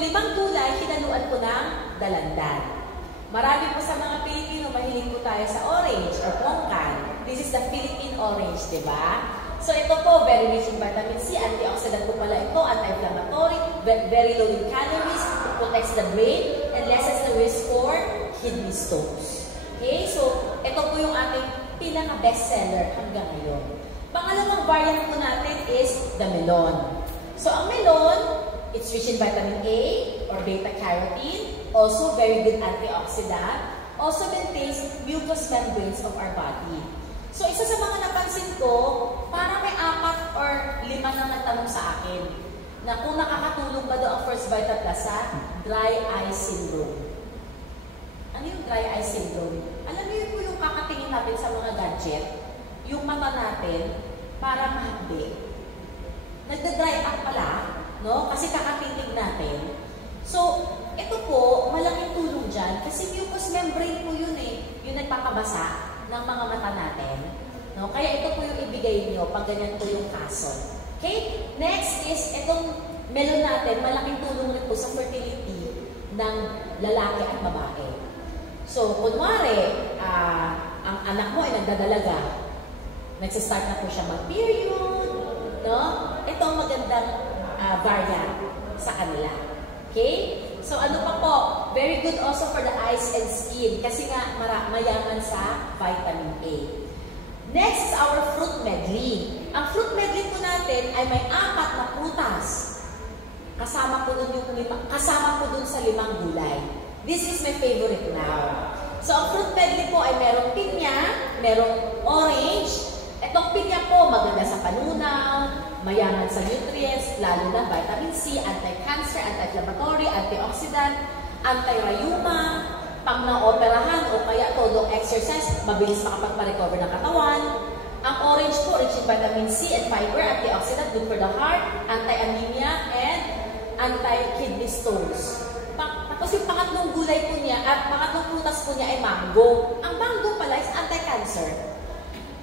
limang gulay, hinaluan ko ng dalandan. Marami po sa mga Pilipino, mahilig po tayo sa orange or pongkan. This is the Philippine orange, di ba? So ito po, very rich in vitamin C, antioxidant po pala ito, anti-inflammatory, very low in calories, protects the brain, and lessens the risk for kidney stones. Okay, so ito po yung ating pinaka-best seller hanggang ngayon. Pangalawang variant po natin is the melon. So ang melon, it's rich in vitamin A or beta-carotene, also very good antioxidant, also maintains mucous membranes of our body. So isa sa mga napansin ko, parang may 4 or 5 na nagtanong sa akin na kung nakakatulong ba daw ang First Vita Plus sa dry eye syndrome. Ano yung dry eye syndrome? Alam niyo po yung kakatingin natin sa mga gadget, yung mata natin para mahagdi. Nagda-dry up pala, no? Kasi kakatingin natin. So, ito po, malaking tulong dyan kasi mucous membrane po yun eh, yung nagpapabasa ng mga mata natin. No? Kaya ito po yung ibigay nyo pag ganyan po yung kaso. Okay? Next is, itong melon natin, malaking tulong rin po sa fertility ng lalaki at babae. So, kunwari, ang anak mo ay nagdadalaga, nagsistart na po siya mag-period, no? Ito ang magandang variant sa kanila. Okay? So, ano pa po? Very good also for the eyes and skin kasi nga mayaman sa vitamin A. Next is our fruit medley. Ang fruit medley po natin ay may 4 na prutas. Kasama po dun sa 5 gulay. This is my favorite now. So, ang fruit medley po ay merong pinya, merong orange. Itong pinya po, maganda sa panunaw, mayaman sa nutrients, lalo na vitamin C, anti-cancer, anti-inflammatory, antioxidant, anti-rayuma, pang na-operahan o kaya todo exercise, mabilis makapagpa-recover ng katawan. Ang orange po, rich in vitamin C and fiber, antioxidant, good for the heart, anti-anemia, and anti-kidney stones. Tapos yung pangatlong gulay po niya, at pangatlong prutas po niya ay mango. Ang mango pala is anti-cancer.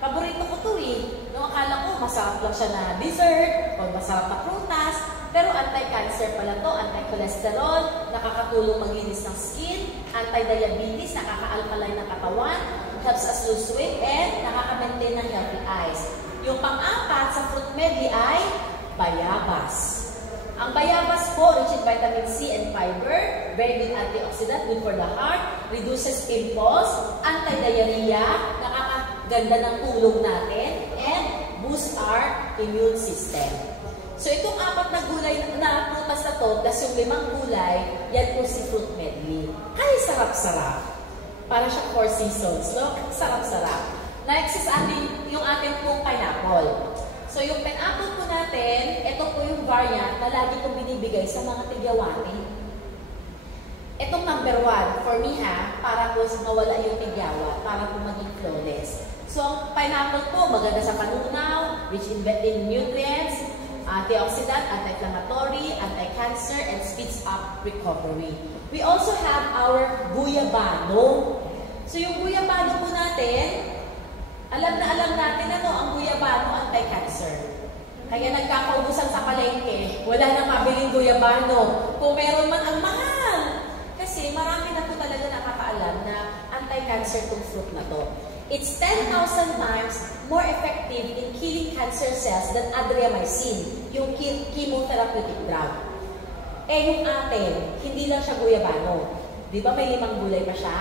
Paborito ko ito eh. Noong akala ko, masarap lang siya na dessert o masarap na prutas. Pero anti-cancer pala to, anti-cholesterol, nakakatulong maglinis ng skin, anti-diabetes, nakaka-alkaline ng katawan, helps us lose weight, and nakaka-maintain ng healthy eyes. Yung pang-4 sa fruit medley ay bayabas. Ang bayabas po, rich in vitamin C and fiber, very good antioxidant, good for the heart, reduces pimples, anti-diarrhea, nakakaganda ng tulog natin, and boost our immune system. So itong 4 na gulay na prutas na to, plus yung 5 gulay, yan po si fruit medley. Ay, sarap-sarap. Para siya 4 seasons, no? Sarap-sarap. Next is yung ating pong pineapple. So yung pineapple po natin, ito po yung variant na lagi kong binibigay sa mga tigyawati. Itong number 1, for me para po mawala yung tigyawa, para po maging flawless. So ang pineapple po, maganda sa panunaw, rich in nutrients, antioxidant, anti-inflammatory, anti-cancer, and speeds up recovery. We also have our guyabano. So yung guyabano po natin, alam natin ang guyabano anti-cancer. Kaya nagkakaubusan sa palengke, wala nang mabiling guyabano. Kung meron man, ang mahal. Kasi marami na po talaga nakakaalam na anti-cancer itong fruit na to. It's 10,000 times more effective in killing cancer cells than adriamycin, yung chemotherapeutic drug. Yung atin, hindi lang siya guyabano. Di ba may 5 gulay pa siya?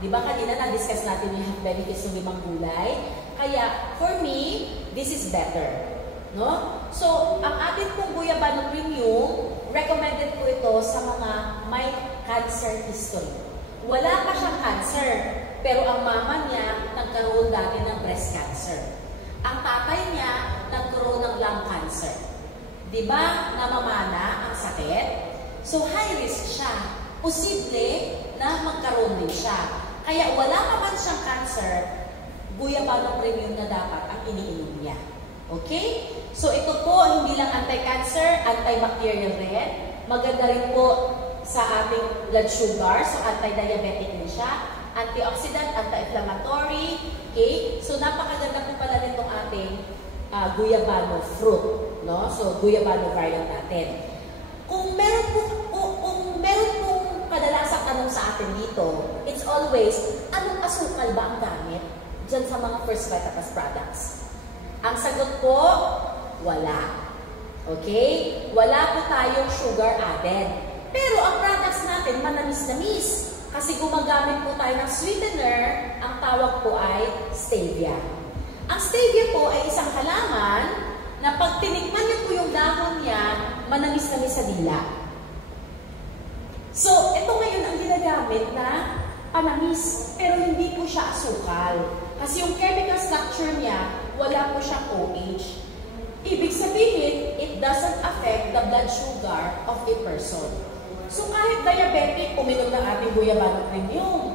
Di ba kanina na-discuss natin yung health benefits ng 5 gulay? Kaya, for me, this is better. No? So, ang atin pong guyabano premium, recommended po ito sa mga may cancer history. Wala pa siyang cancer, pero ang mama niya nagkaroon dati ng breast cancer. Ang tatay niya nagkaroon ng lung cancer. Di ba namamana ang sakit? So, high risk siya. Posible na magkaroon din siya. Kaya wala pa man siyang cancer, guyabano premium na dapat ang iniinom niya. Okay? So ito po, hindi lang anti-cancer, antibacterial rin. Maganda rin po sa ating blood sugar, so anti-diabetic din siya. Antioxidant, anti-inflammatory. Okay? So napakaganda po pala nitong ating guyabano fruit. No? So guyabano variant natin. Kung sa atin dito, it's always, anong asukal ba ang gamit dyan sa mga First Vitaplus products? Ang sagot po, wala. Okay? Wala po tayong sugar added. Pero ang products natin, manamis-namis. Kasi gumagamit po tayo ng sweetener, ang tawag po ay stevia. Ang stevia po ay isang halaman na pag tinikman niyo po yung dahon niya, manamis-namis sa dila. So, ito ngayon ang ginagamit na panamis, pero hindi po siya asukal. Kasi yung chemical structure niya, wala po siyang OH. Ibig sabihin, it doesn't affect the blood sugar of a person. So, kahit diabetic, uminom ng ating guyabano premium,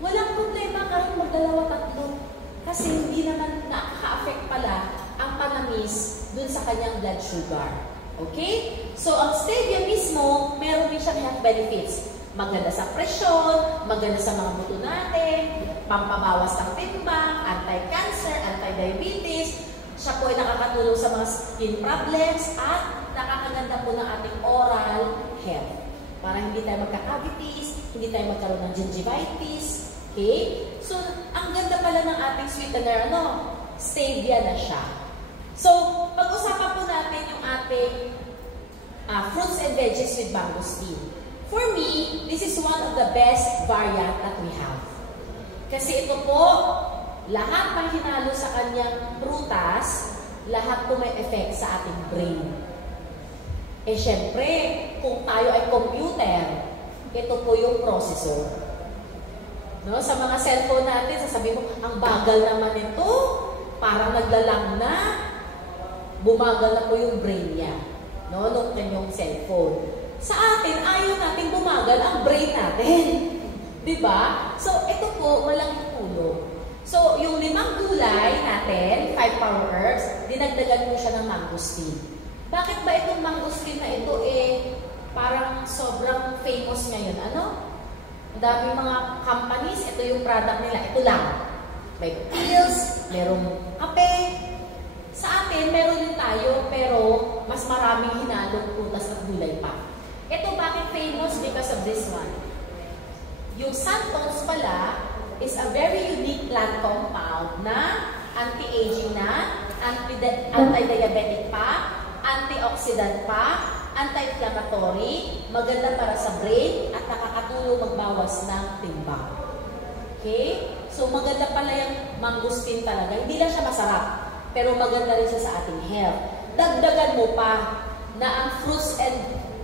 walang problema kahit magdalawa-tatlo. Kasi hindi naman nakaka-affect pala ang panamis dun sa kanyang blood sugar. Okay? So, ang stevia mismo, meron din siyang health benefits. Maganda sa presyon, maganda sa mga buto natin, pampabawas ng timbang, anti-cancer, anti-diabetes. Siya po ay nakakatulong sa mga skin problems at nakakaganda po ng ating oral health. Para hindi tayo magka-cavities, hindi tayo magkaroon ng gingivitis. Okay? So, ang ganda pala ng ating sweetener, stevia na siya. So, pag-usapan po natin yung ating fruits and veggies with mangosteen. For me, this is one of the best variant that we have. Kasi ito po, lahat ng hinalo sa kanyang prutas, lahat po may effect sa ating brain. Eh syempre, kung tayo ay computer, ito po yung processor. No? Sa mga cellphone natin, sasabihin mo, ang bagal naman ito, parang naglalang na, bumagal na po yung brain niya. No? Nung kanyang cellphone. Sa atin, ayaw natin bumagal ang brain natin. Diba? So, ito po, malaking tulong. So, yung 5 gulay natin, 5 power herbs, dinagdagan mo siya ng mangosteen. Bakit ba itong mangosteen na ito, parang sobrang famous ngayon? Ano? Ang daming mga companies, ito yung product nila. Ito lang. May pills, merong kape. Sa atin, meron din tayo, pero mas maraming hinalong prutas at gulay pa. Ito bakit famous? Because of this one. Yung santones pala is a very unique plant compound na anti-aging na, anti-diabetic pa, antioxidant pa, anti-inflammatory, maganda para sa brain, at nakakatulong magbawas ng timbang. Okay? So, maganda pala yung mangosteen talaga. Hindi lang siya masarap, pero maganda rin siya sa ating health. Dagdagan mo pa na ang fruits and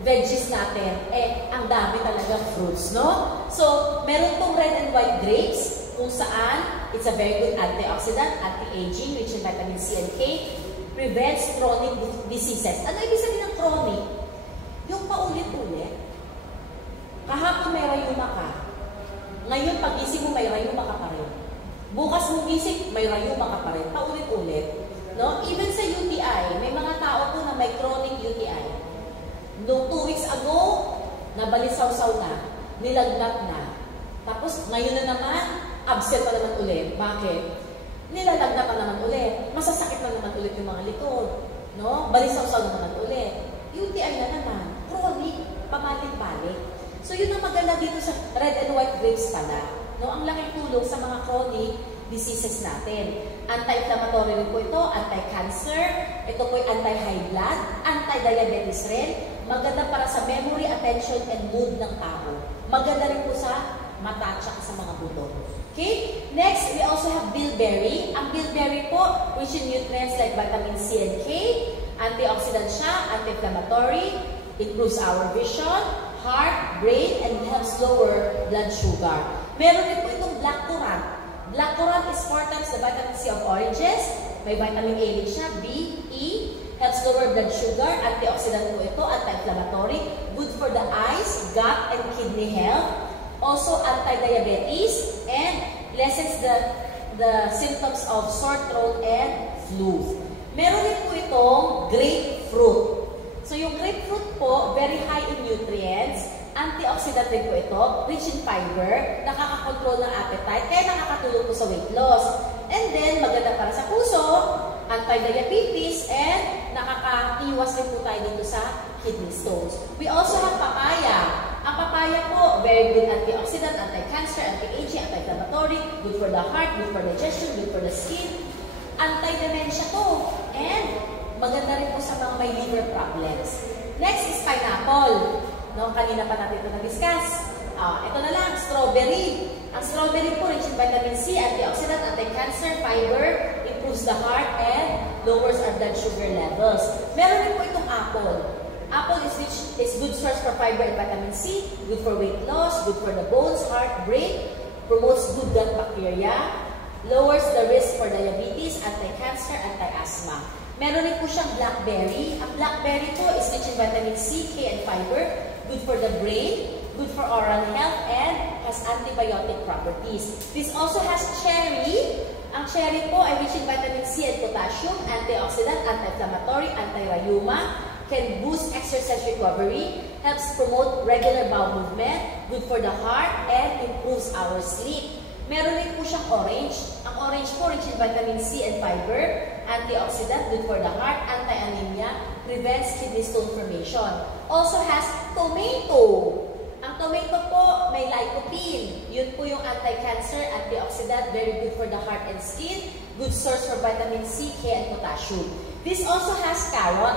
veggies natin, ang dami talagang fruits, no? So, meron tong red and white grapes, kung saan it's a very good antioxidant, anti-aging, rich in vitamin C and K, prevents chronic diseases. Ano ibig sabihin ng chronic? Yung paulit-ulit. Kahapon may rayuma ka. Ngayon, pag-gising mo, may rayuma ka pa rin. Bukas mong gising, may rayuma ka pa rin. Paulit-ulit. No? Even sa UTI, may mga tao po na may chronic UTI. Noong 2 weeks ago, nabalisaw-saw na, nilagnat na. Tapos, ngayon na naman, absent pa naman ulit. Bakit? Nilalagnat pa naman ulit. Masasakit na naman ulit yung mga likod. No? Balisaw-saw na naman ulit. UTI na naman. Chronic, pamalit-balik. So, yun ang maganda dito sa red and white grapes pala. No? Ang laking tulong sa mga chronic diseases natin. Anti-inflammatory rin po ito, anti-cancer, ito po ay anti-high blood, anti-diabetes rin, maganda para sa memory, attention, and mood ng tao. Maganda rin po sa mata at sa mga buto. Okay? Next, we also have bilberry. Ang bilberry po, rich in nutrients like vitamin C and K, antioxidant siya, anti-inflammatory, improves our vision, heart, brain, and helps lower blood sugar. Meron din po itong blackcurrant. Blackcurrant is 4 times the vitamin C of oranges. May vitamin A rin siya, B, E, helps lower blood sugar, antioxidant po ito, anti-inflammatory, good for the eyes, gut, and kidney health. Also, anti-diabetes, and lessens the symptoms of sore throat and flu. Meron din po itong grapefruit. So, yung grapefruit po, very high in nutrients, antioxidant din po ito, rich in fiber, nakakakontrol ng appetite, kaya nakakatulong po sa weight loss. And then, maganda para sa puso, anti-diabetes, and nakakaiwas din po tayo dito sa kidney stones. We also have papaya. Ang papaya po, very good antioxidant, anti-cancer, anti-aging, anti-inflammatory, good for the heart, good for digestion, good for the skin, anti-dementia to, and maganda rin po sa mga may liver problems. Next is pineapple. No, kanina pa natin ito na-discuss. Ito na lang, strawberry. Ang strawberry po, rich in vitamin C, antioxidant, anti-cancer, fiber, improves the heart, and lowers our blood sugar levels. Meron rin po itong apple. Apple is good source for fiber and vitamin C, good for weight loss, good for the bones, heart, brain, promotes good gut bacteria, lowers the risk for diabetes, anti-cancer, anti-asthma. Meron rin po siyang blackberry. Ang blackberry po is rich in vitamin C, K, and fiber, good for the brain, good for oral health, and has antibiotic properties. This also has cherry. Ang cherry po ay rich in vitamin C and potassium, antioxidant, anti-inflammatory, anti-rheuma, can boost exercise recovery, helps promote regular bowel movement, good for the heart, and improves our sleep. Meron rin po siyang orange. Ang orange po, rich in vitamin C and fiber, antioxidant, good for the heart, anti-anemia, prevents kidney stone formation. Also has tomato. Ang tomato po, may lycopene. Yun po yung anti-cancer, antioxidant, very good for the heart and skin, good source for vitamin C, K, and potassium. This also has carrot.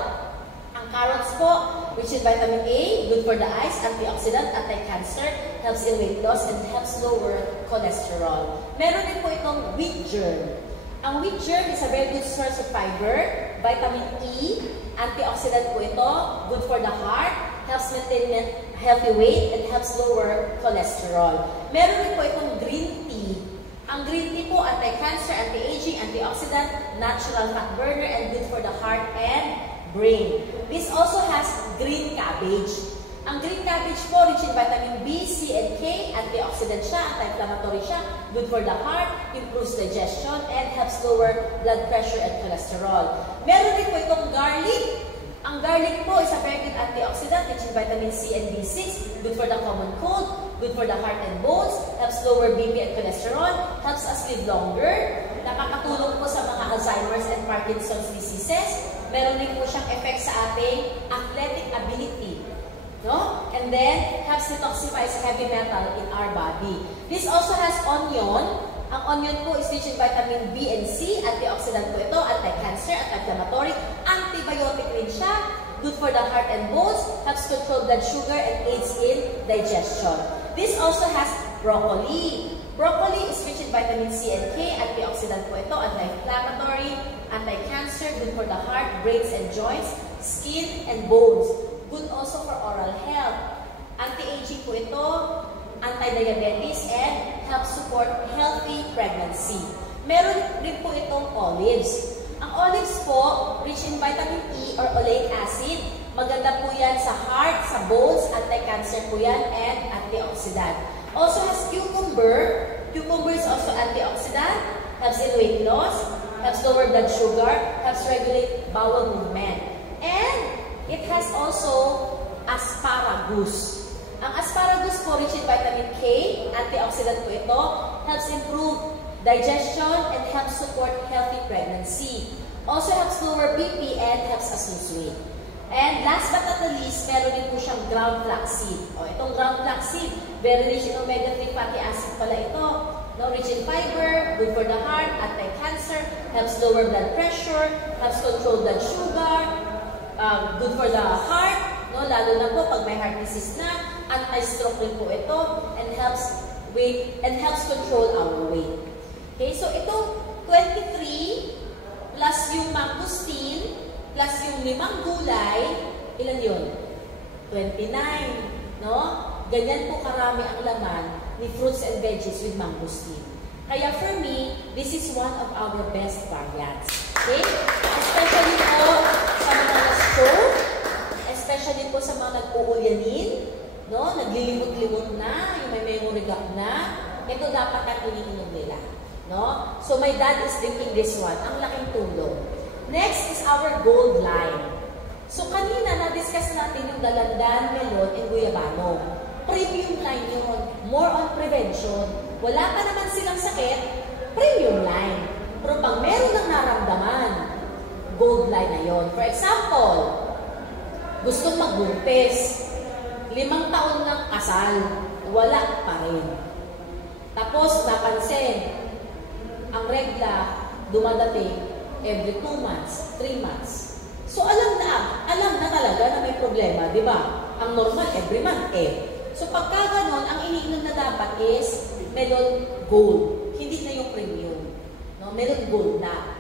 Ang carrots po, rich in vitamin A, good for the eyes, antioxidant, anti-cancer, helps in weight loss, and helps lower cholesterol. Meron din po itong wheat germ. Ang wheat germ is a very good source of fiber, vitamin E, antioxidant po ito, good for the heart, helps maintain healthy weight, and helps lower cholesterol. Meron din po itong green tea. Ang green tea po, anti-cancer, anti-aging, antioxidant, natural fat burner, and good for the heart and brain. This also has green cabbage. Ang green cabbage po, rich in vitamin B, C, and K, antioxidant siya, anti-inflammatory siya, good for the heart, improves digestion, and helps lower blood pressure and cholesterol. Meron din po itong garlic. Ang garlic po is a very good antioxidant, rich in vitamin C and B6, good for the common cold, good for the heart and bones, helps lower BP and cholesterol, helps us live longer, nakakatulong po sa mga Alzheimer's and Parkinson's diseases. Meron din po siyang effect sa ating athletic ability. No? And then, helps detoxify heavy metal in our body. This also has onion. Ang onion po is rich in vitamin B and C. Antioxidant po ito, anti-cancer, anti-inflammatory, antibiotic rin siya. Good for the heart and bones, helps control blood sugar, and aids in digestion. This also has broccoli. Broccoli is rich in vitamin C and K. Antioxidant po ito, anti-inflammatory, anti-cancer, good for the heart, brains and joints, skin and bones. Good also for oral health. Anti-aging po ito, anti-diabetes, and helps support healthy pregnancy. Meron rin po itong olives. Ang olives po, rich in vitamin E or oleic acid. Maganda po yan sa heart, sa bones, anti-cancer po yan, and antioxidant. Also has cucumber. Cucumber is also antioxidant, helps in weight loss, helps lower blood sugar, helps regulate bowel movement. And it has also asparagus. Ang asparagus po, rich in vitamin K, antioxidant po ito, helps improve digestion and helps support healthy pregnancy. Also helps lower BP and helps us lose weight. And last but not the least, meron din po siyang ground flaxseed. O, itong ground flaxseed, very rich in omega-3 fatty acid pala ito. No, rich in fiber, good for the heart, anti-cancer, helps lower blood pressure, helps control blood sugar, good for the heart, no, lalo na po pag may heart disease na, anti-stroke rin po ito, and helps control our weight. Okay, so itong 23 plus yung mangosteen plus yung 5 gulay, ilan yun? 29, no? Ganyan po karami ang laman ni fruits and veggies with mangosteen. Kaya for me, this is one of our best variants. Okay? Especially po sa mga na-stroke, especially po sa mga nag-uulyanin, no? Naglilimot-limot na, yung may memory gap na, ito dapat na iniinom nila. No? So my dad is drinking this one. Ang laking tulong. Next is our gold line. So kanina na-discuss natin yung dalandan, melon, and guyabano. Premium line yun. More on prevention. Wala pa naman silang sakit, premium line. Pero pag meron ng naramdaman, gold line na yun. For example, gustong magbuntis. 5 taon ng kasal, wala pa rin. Tapos, napansin, ang regla dumadating every 2 months, 3 months. So, alam na talaga na may problema, di ba? Ang normal, every month, So, pagka ganon, ang iniinom na dapat is Melon Gold. Hindi na yung premium. No? Melon Gold na.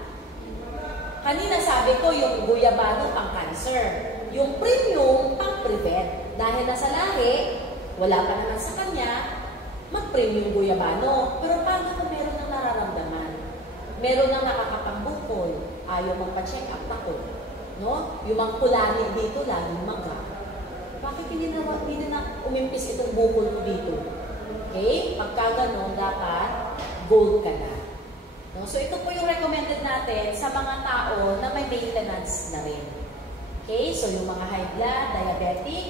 Kanina sabi ko, yung guyabano pang-cancer. Yung premium, pang-prevent. Dahil nasa lahi, wala pa naman sa kanya, mag-premium guyabano. Pero paano kung meron ng nararamdaman? Meron ng nakakapangbukol, ayaw magpa-check up ako. No? Yung mga kulani dito, laging maga. Bakit hindi na umimpis itong bukol ko dito? Okay? Pagka ganun, dapat gold ka na. No? So, ito po yung recommended natin sa mga tao na may maintenance na rin. Okay? So, yung mga high blood, diabetic,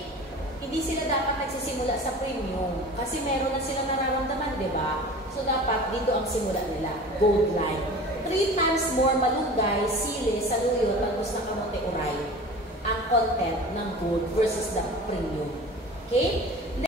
hindi sila dapat nagsisimula sa premium kasi meron na silang nararamdaman, di ba? So, dapat dito ang simula nila. Gold line. 3 times more malunggay, sili, saluyot, tapos na kamote uray ang content ng gold versus the premium. Okay?